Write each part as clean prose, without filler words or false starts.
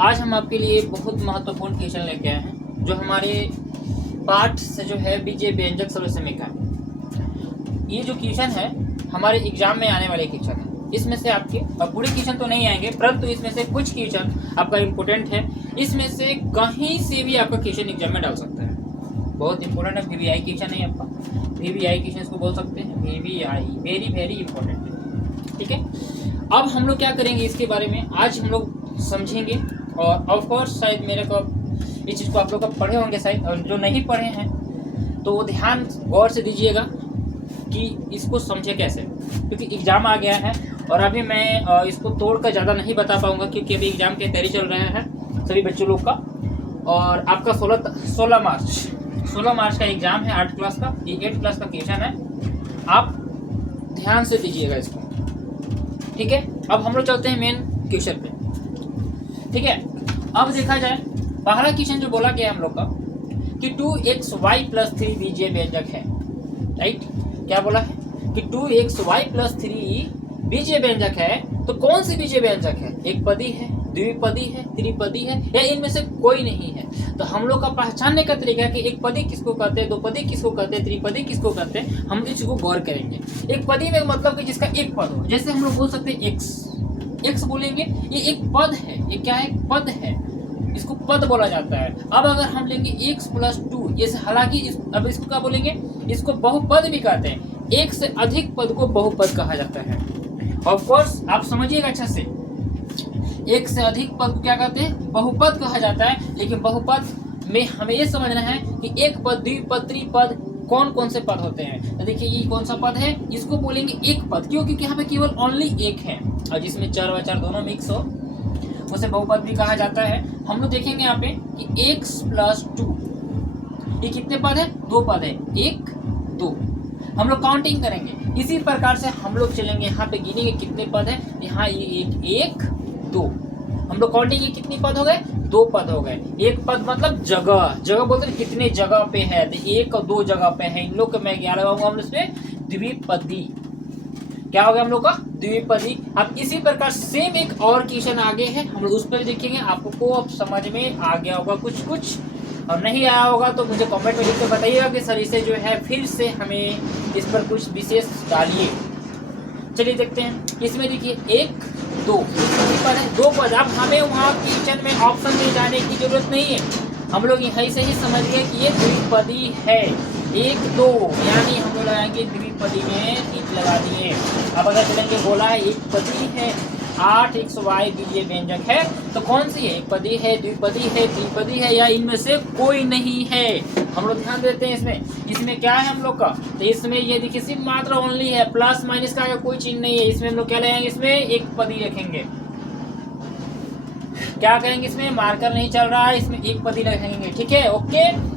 आज हम आपके लिए बहुत महत्वपूर्ण क्वेश्चन लेके आए हैं जो हमारे पाठ से जो है बीजे व्यंजक सर्वसमय का। ये जो क्वेश्चन है हमारे एग्जाम में आने वाले क्वेश्चन है। इसमें से आपके पूरे क्वेश्चन तो नहीं आएंगे, परंतु इसमें से कुछ क्वेश्चन आपका इम्पोर्टेंट है। इसमें से कहीं से भी आपका क्वेश्चन एग्जाम में डाल सकता है। बहुत इंपॉर्टेंट है, VVI क्वेश्चन है आपका। VVI क्वेश्चन इसको बोल सकते हैं, VVI वेरी वेरी इंपॉर्टेंट है। ठीक है, अब हम लोग क्या करेंगे इसके बारे में आज हम लोग समझेंगे। और ऑफ कोर्स शायद मेरे को इस चीज़ को आप लोग पढ़े होंगे शायद, और जो नहीं पढ़े हैं तो वो ध्यान गौर से दीजिएगा कि इसको समझे कैसे, क्योंकि एग्ज़ाम आ गया है और अभी मैं इसको तोड़कर ज़्यादा नहीं बता पाऊँगा क्योंकि अभी एग्ज़ाम की तैयारी चल रहा है सभी बच्चों लोग का। और आपका 16 मार्च का एग्ज़ाम है 8 क्लास का। ये 8 क्लास का क्वेश्चन है, आप ध्यान से दीजिएगा इसको। ठीक है, अब हम लोग चलते हैं मेन क्वेश्चन पे। ठीक है, अब देखा जाए पहला क्वेश्चन जो बोला गया हम लोग का कि 2xy + 3 बीजीय व्यंजक है। राइट, क्या बोला है कि 2xy + 3 बीजीय व्यंजक है। तो कौन सी बीजीय व्यंजक है? एक पदी है, द्विपदी है, त्रिपदी है, या इनमें से कोई नहीं है? तो हम लोग का पहचानने का तरीका है कि एक पदी किसको कहते हैं, दो पदी किसको कहते हैं, त्रिपदी किसको कहते हैं, हम इस चीज को गौर करेंगे। एक पदी में मतलब कि जिसका एक पद हो, जैसे हम लोग बोल सकते हैं एक्स बोलेंगे, ये एक पद है। ये क्या है? पद है, इसको पद बोला जाता है। अब अगर हम लेंगे x + 2, जैसे हालांकि अब इसको क्या बोलेंगे, इसको बहुपद भी कहते हैं। एक से अधिक पद को बहुपद कहा जाता है। ऑफ कोर्स आप समझिएगा अच्छा से, एक से अधिक पद को क्या कहते हैं? बहुपद कहा जाता है। लेकिन बहुपद में हमें ये समझना है कि एक पद, द्विपद, त्रिपद कौन कौन से पद होते हैं। तो देखिए ये कौन सा पद है, इसको बोलेंगे एक पद। क्यों? क्योंकि यहाँ पे केवल ओनली एक है, और जिसमें चार व चार दोनों मिक्स हो उसे बहुपद भी कहा जाता है। हम लोग देखेंगे यहाँ पे कि x + 2 ये कितने पद है? दो पद है, 1 2। हम लोग काउंटिंग करेंगे, इसी प्रकार से हम लोग चलेंगे। यहाँ पे गिनेंगे कितने पद है। यहाँ ये 1 2, हम लोग काउंटिंग ये कितने पद हो गए? 2 पद हो गए। एक पद मतलब जगह बोलते हैं कितने जगह पे है, तो 1 और 2 जगह पे है। इन लोग को मैं क्या लगाऊंगा, हम इसमें द्विपदी। क्या हो गया हम लोग का? द्विपदी। अब इसी प्रकार सेम एक और क्वेश्चन आगे है, हम लोग उस पर देखेंगे। आपको अब समझ में आ गया होगा कुछ, और नहीं आया होगा तो मुझे कमेंट में लिख कर बताइएगा कि सर इसे जो है फिर से हमें इस पर कुछ विशेष डालिए। चलिए देखते हैं। इसमें देखिए 1 2 पद है, 2 पद। अब हमें वहाँ क्वेश्चन में ऑप्शन में जाने की जरूरत नहीं है, हम लोग यहीं से ही समझ गए कि ये द्विपदी है। 1 2 यानी हम लोग लगाएंगे द्विपदी में टिक लगा दिए। अब अगर चलेंगे, बोला है एक पदी है, 8xy बीजीय व्यंजक है, तो कौन सी है? एक पदी है, द्विपदी है, त्रिपदी है, या इनमें से कोई नहीं है? हम लोग ध्यान देते हैं इसमें क्या है हम लोग का। तो इसमें ये देखिए सिर्फ मात्र ओनली है, प्लस माइनस का कोई चिन्ह नहीं है। इसमें हम लोग क्या लगाएंगे? इसमें एक पदी रखेंगे। क्या कहेंगे? इसमें मार्कर नहीं चल रहा है, इसमें एक पदी रखेंगे। ठीक है, ओके।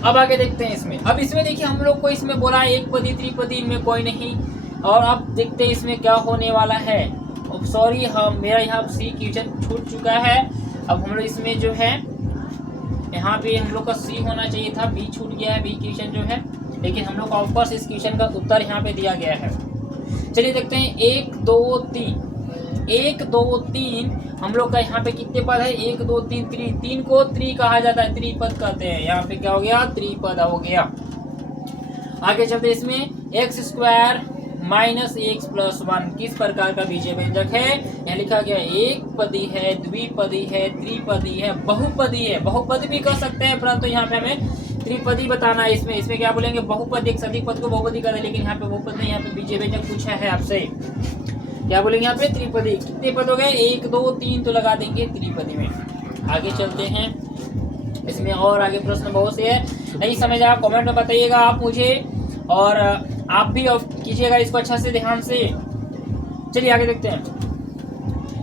अब आगे देखते हैं इसमें। अब इसमें देखिए हम लोग को इसमें बोला है एक पदी त्रिपदी, इनमें कोई नहीं। और अब देखते हैं इसमें क्या होने वाला है। सॉरी, मेरा यहाँ सी क्वेश्चन छूट चुका है। अब हम लोग इसमें जो है यहाँ पे हम लोग का सी होना चाहिए था, बी छूट गया है, बी क्वेश्चन जो है। लेकिन हम लोग का ऑफकोर्स इस क्वेश्चन का उत्तर यहाँ पे दिया गया है। चलिए देखते हैं 1 2 3 1 2 3 हम लोग का यहाँ पे कितने पद है? 1 2 3 3 को त्रि कहा जाता है, त्रिपद कहते हैं। यहाँ पे क्या हो गया? त्रिपद हो गया। आगे चलते इसमें x² - x + 1 किस प्रकार का बीजीय व्यंजक है? यहाँ लिखा गया एक पदी है, द्विपदी है, त्रिपदी है, बहुपदी है। बहुपद भी कह सकते हैं, परंतु यहाँ पे हमें त्रिपदी बताना है। इसमें क्या बोलेंगे? बहुपद। एक से अधिक पद को बहुपदी कहते हैं, लेकिन यहाँ पे बहुपद नहीं, यहाँ पे बीजीय व्यंजक पूछा है आपसे। क्या बोलेंगे यहाँ पे? त्रिपदी। कितने पद हो गए? 1 2 3, तो लगा देंगे त्रिपदी में। आगे चलते हैं, इसमें और आगे प्रश्न बहुत से है, नहीं समझ आया कमेंट में बताइएगा आप मुझे, और आप भी कीजिएगा इसको अच्छा से ध्यान से। चलिए आगे देखते हैं।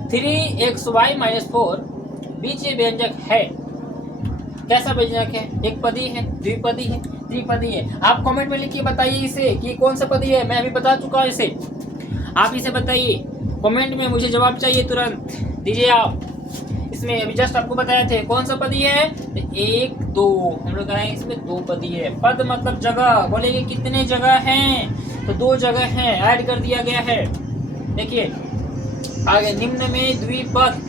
3xy - 4 बीजीय व्यंजक है। कैसा व्यंजक है? एक पदी है, द्विपदी है, त्रिपदी है। आप कमेंट में लिखिए, बताइए इसे कि कौन सा पदी है। मैं अभी बता चुका हूँ इसे, आप इसे बताइए कमेंट में, मुझे जवाब चाहिए, तुरंत दीजिए आप। इसमें अभी जस्ट आपको बताए थे कौन सा पदी है। 1 2 हम लोग कहेंगे इसमें 2 पदी है। पद मतलब जगह, बोलेंगे कितने जगह हैं? तो 2 जगह हैं, ऐड कर दिया गया है। देखिए आगे निम्न में द्विपद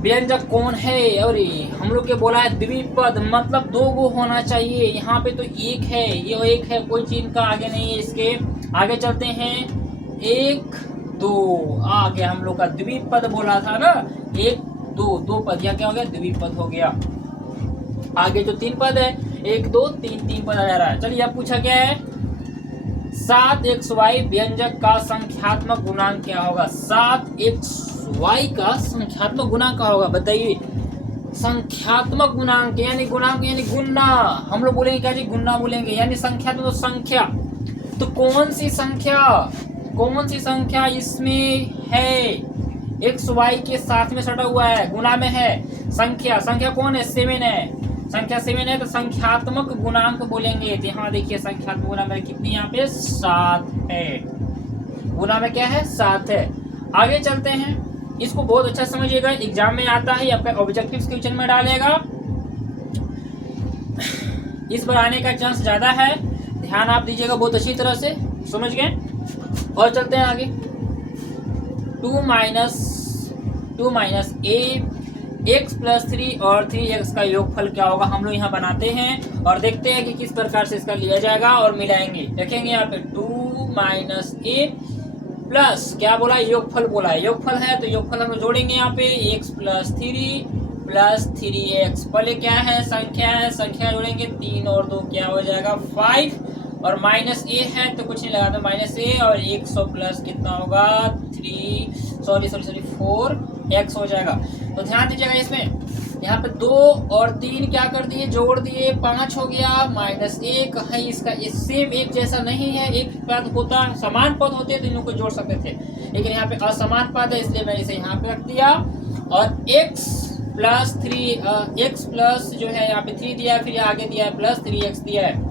व्यंजक कौन है? और हम लोग के बोला है द्विपद, मतलब दो गो होना चाहिए। यहाँ पे तो एक है, ये एक है, कोई चीज का आगे नहीं है। इसके आगे चलते हैं, एक दो आ गया हम लोग का द्विपद बोला था ना, एक दो, दो पद, या क्या हो गया? द्विपद हो गया। आगे जो तीन पद है, एक दो तीन, तीन पद आ जा रहा है। चलिए अब पूछा क्या है, 7xy व्यंजक का संख्यात्मक गुणांक क्या होगा? 7xy का संख्यात्मक गुणांक क्या होगा बताइए? संख्यात्मक गुणांक यानी गुणांक यानी गुणा, हम लोग बोलेंगे क्या जी? गुणा बोलेंगे, यानी संख्यात्मक तो संख्या। तो कौन सी संख्या, कौन सी संख्या इसमें है? xy के साथ में सटा हुआ है, गुणा में है संख्या। संख्या कौन है? 7 है। संख्या 7 है तो संख्यात्मक गुणांक बोलेंगे। तो यहाँ देखिए संख्यात्मक गुणा में कितनी, यहाँ पे 7 है। गुणा में क्या है? 7 है। आगे चलते हैं, इसको बहुत अच्छा समझिएगा, एग्जाम में आता है, आपका ऑब्जेक्टिव क्वेश्चन में डालेगा, इस बार आने का चांस ज्यादा है। ध्यान आप दीजिएगा बहुत अच्छी तरह से, समझ गए? और चलते हैं आगे। 2 माइनस ए, x प्लस 3 और 3x का योगफल क्या होगा? हम लोग यहाँ बनाते हैं और देखते हैं कि किस प्रकार से इसका लिया जाएगा और मिलाएंगे। देखेंगे यहाँ पे 2 माइनस ए प्लस क्या बोला? योगफल बोला है। योगफल है तो योगफल हम जोड़ेंगे यहाँ पे, x प्लस 3 प्लस 3x। पहले क्या है? संख्या है, संख्या जोड़ेंगे, 3 और 2 क्या हो जाएगा? 5। और माइनस ए है तो कुछ नहीं लगाते, माइनस ए, और 100 प्लस कितना होगा? 4x हो जाएगा। तो ध्यान दीजिएगा इसमें, यहाँ पे 2 और 3 क्या कर दिए? जोड़ दिए, 5 हो गया। माइनस 1 है, इसका सेम एक जैसा नहीं है, एक पद होता, समान पद होते तो इनको जोड़ सकते थे, लेकिन यहाँ पे असमान पद है इसलिए मैंने इसे यहाँ पे रख दिया। और x प्लस 3, x प्लस जो है यहाँ पे 3 दिया है, फिर आगे दिया है प्लस 3x दिया है।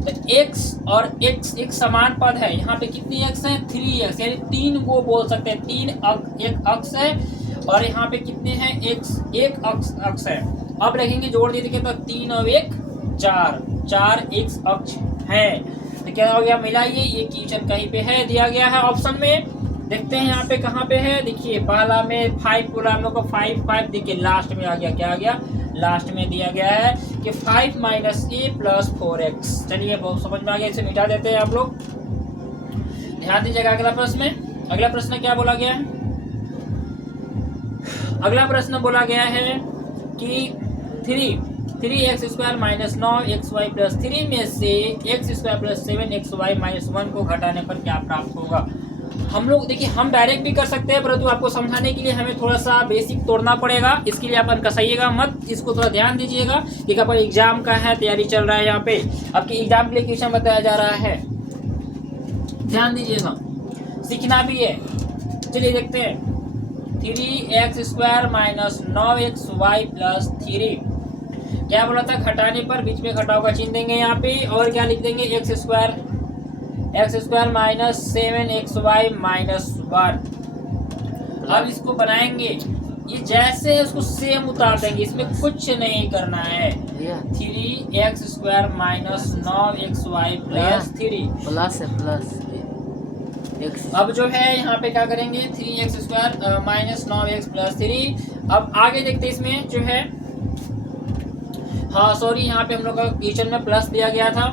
तो x और x एक समान पद है। यहाँ पे कितनी x है? 3x, यानी 3 को बोल सकते हैं। 3 एक अक्ष है और यहाँ पे कितने हैं? x एक अक्ष है। अब लिखेंगे, जोड़ दिए तो 3 और 1 4, 4 x अक्ष है। तो क्या हो गया? मिलाइए, ये क्वेश्चन कहीं पे है, दिया गया है ऑप्शन में। देखते हैं यहाँ पे कहाँ पे है। देखिए पहला में 5 पूरा हम लोग को 5 देखिए लास्ट में आ गया, क्या आ गया? लास्ट में दिया गया है कि 5 माइनस ए प्लस 4x। चलिए बहुत समझ में आ गया, इसे मिटा देते हैं आप लोग। ध्यान दीजिएगा अगला प्रश्न में। अगला प्रश्न क्या बोला गया है? अगला प्रश्न बोला गया है कि 3x² माइनस 9xy प्लस 3 में से x² प्लस 7xy माइनस 1 को घटाने पर क्या प्राप्त होगा? हम लोग देखिए, हम डायरेक्ट भी कर सकते हैं, परंतु आपको समझाने के लिए हमें थोड़ा सा बेसिक तोड़ना पड़ेगा। इसके लिए आप कसाइएगा मत, इसको थोड़ा ध्यान दीजिएगा कि आपका एग्जाम का है, तैयारी चल रहा है। यहाँ पे आपके एग्जाम के लिए क्वेश्चन बताया जा रहा है, ध्यान दीजिएगा, सीखना भी है। चलिए देखते हैं, 3x² माइनस 9xy प्लस 3 क्या बोला था? घटाने पर बीच में घटाव का चिन्ह देंगे यहाँ पे, और क्या लिख देंगे? x² minus 7xy minus 1। अब इसको बनाएंगे, ये जैसे है उसको सेम उतार देंगे, इसमें कुछ नहीं करना है। 3x² minus 9xy plus 3 plus है, प्लस x। अब जो है यहाँ पे क्या करेंगे? 3x² minus 9x plus 3। अब आगे देखते हैं इसमें जो है, हाँ सॉरी, यहाँ पे हम लोग का क्वेश्चन में प्लस दिया गया था।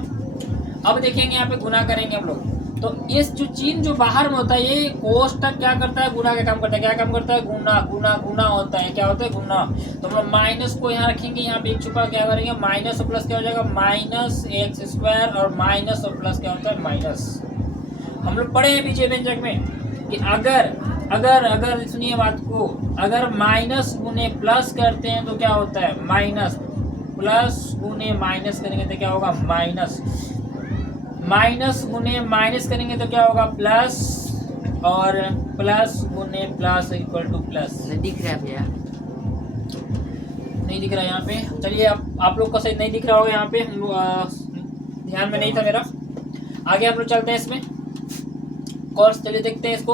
अब देखेंगे यहाँ पे गुना करेंगे हम लोग, तो इस जो चिन्ह जो बाहर में होता है, ये कोष्टक क्या करता है? गुना का काम करता है। क्या काम करता है? गुना, गुना, गुना होता है। क्या होता है? गुना। तो हम लोग माइनस को यहाँ रखेंगे, यहाँ पे एक छुपा, क्या करेंगे? माइनस और प्लस क्या हो जाएगा? माइनस x², और माइनस और प्लस क्या होता है? माइनस। हम लोग पढ़े हैं बीजे व्यंजक में कि अगर सुनिए बात को, अगर माइनस गुने प्लस करते हैं तो क्या होता है? माइनस। प्लस गुने माइनस करेंगे तो क्या होगा? माइनस। माइनस गुने माइनस करेंगे तो क्या होगा? प्लस। और प्लस गुने प्लस इक्वल टू प्लस। नहीं दिख रहा है भैया, नहीं दिख रहा है यहाँ पे। चलिए आप लोग का सही नहीं दिख रहा होगा यहाँ पे, हम ध्यान में नहीं था मेरा। आगे हम लोग चलते हैं इसमें कोर्स, चलिए देखते हैं इसको।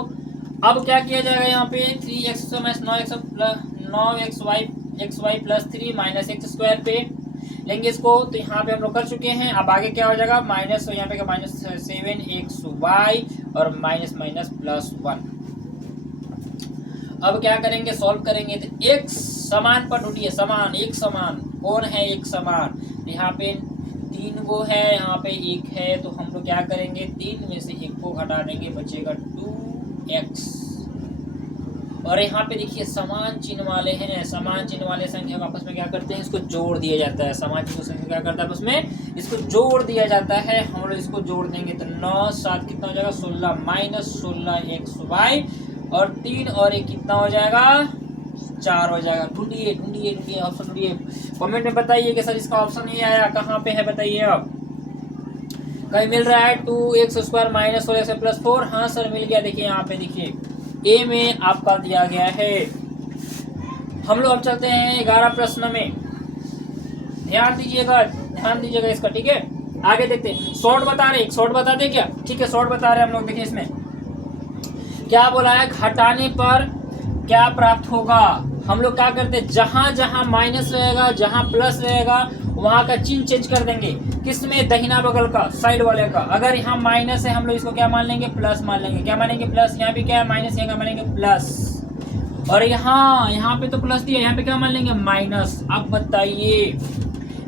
अब क्या किया जाएगा यहाँ पे? 3x minus 9xy plus 3 minus x² पे लेंगे इसको। तो यहाँ पे हम लोग कर चुके हैं। अब आगे क्या हो जाएगा? माइनस, तो यहाँ पे माइनस 7xy और माइनस माइनस प्लस 1। अब क्या करेंगे, सॉल्व करेंगे तो एक समान पर ढूंढिए, समान, एक समान कौन है, एक समान। यहाँ पे 3 वो है, यहाँ पे 1 है, तो हम लोग क्या करेंगे 3 में से 1 को घटा देंगे, बचेगा 2x। और यहाँ पे देखिए समान चिन्ह वाले हैं, समान चिन्ह वाले संख्या को आपस में क्या करते हैं, इसको जोड़ दिया जाता है। समान चिन्ह संख्या क्या करता है आपस में, इसको जोड़ दिया जाता है। हम लोग इसको जोड़ देंगे तो 9 7 कितना हो जाएगा 16 माइनस 16xy, और 3 और 1 कितना हो जाएगा 4 हो जाएगा। ढूंढिए ढूंढिए ढूंढिए, ऑप्शन ढूंढिए, कमेंट में बताइए कि सर इसका ऑप्शन नहीं आया, कहाँ पे है बताइए आप। कहीं मिल रहा है 2x² माइनस 4x प्लस 4, हाँ सर मिल गया। देखिए यहाँ पे देखिए ए में आपका दिया गया है। हम लोग अब चलते हैं 11 प्रश्न में, ध्यान दीजिएगा, ध्यान दीजिएगा इसका, ठीक है। आगे देखते हैं, शॉर्ट बता रहे, शॉर्ट बता दे क्या, ठीक है शॉर्ट बता रहे हम लोग। देखिए इसमें क्या बोला है, घटाने पर क्या प्राप्त होगा। हम लोग क्या करते हैं, जहां जहां माइनस रहेगा, जहां प्लस रहेगा, वहां का चिन्ह चेंज कर देंगे। किसमें, दहिना बगल का, साइड वाले का। अगर यहाँ माइनस है हम लोग इसको क्या मान लेंगे, प्लस मान लेंगे। क्या मानेंगे, प्लस। यहाँ भी क्या है, माइनस, यहाँ मानेंगे प्लस। और यहाँ पे तो प्लस दिया, यहाँ पे क्या मान लेंगे, माइनस। अब बताइए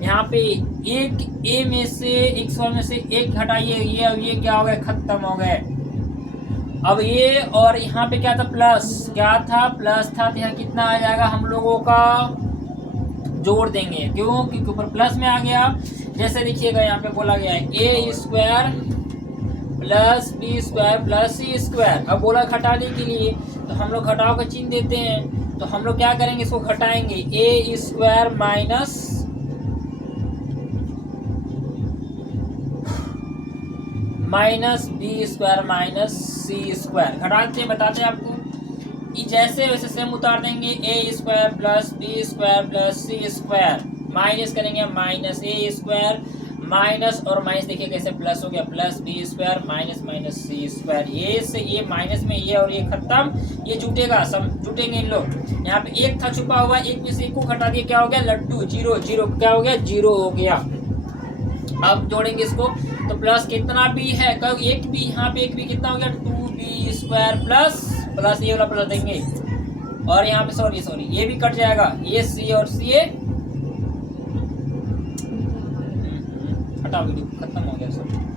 यहाँ पे एक ए में से, एक सौ में से 1 घटाइए, ये अब ये क्या हो गए, खत्म हो गए। अब ये, और यहाँ पे क्या था, प्लस, क्या था, प्लस था, तो यहाँ कितना आ जाएगा, हम लोगों का जोड़ देंगे। क्यों, क्योंकि ऊपर प्लस में आ गया। जैसे देखिएगा यहाँ पे बोला गया है a² plus b² plus c²। अब बोला घटाने के लिए, तो हम लोग घटाव का चिन्ह देते हैं। तो हम लोग क्या करेंगे, इसको घटाएंगे, a² minus b² minus c²। घटाते हैं, बताते हैं आपको, जैसे वैसे सेम उतार देंगे, a² plus b² plus c², minus करेंगे, माइनस a² माइनस, और माइनस देखिए कैसे प्लस हो गया, plus b² minus minus c²। ये से ये माइनस में ये और ये खत्म, ये जुटेगा, सब जुटेंगे इन लोग। यहाँ पे 1 था छुपा हुआ, 1 में से 1 को घटा दिया, क्या हो गया, लड्डू, 0 0 क्या हो गया, 0 हो गया। अब जोड़ेंगे इसको, तो प्लस कितना भी है, कब 1 भी, यहाँ पे 1 भी कितना हो गया, 2b² प्लस ये वाला प्लस देंगे, और यहाँ पे सॉरी ये भी कट जाएगा, ये सी और सी ए हटाओ, खत्म हो गया सब।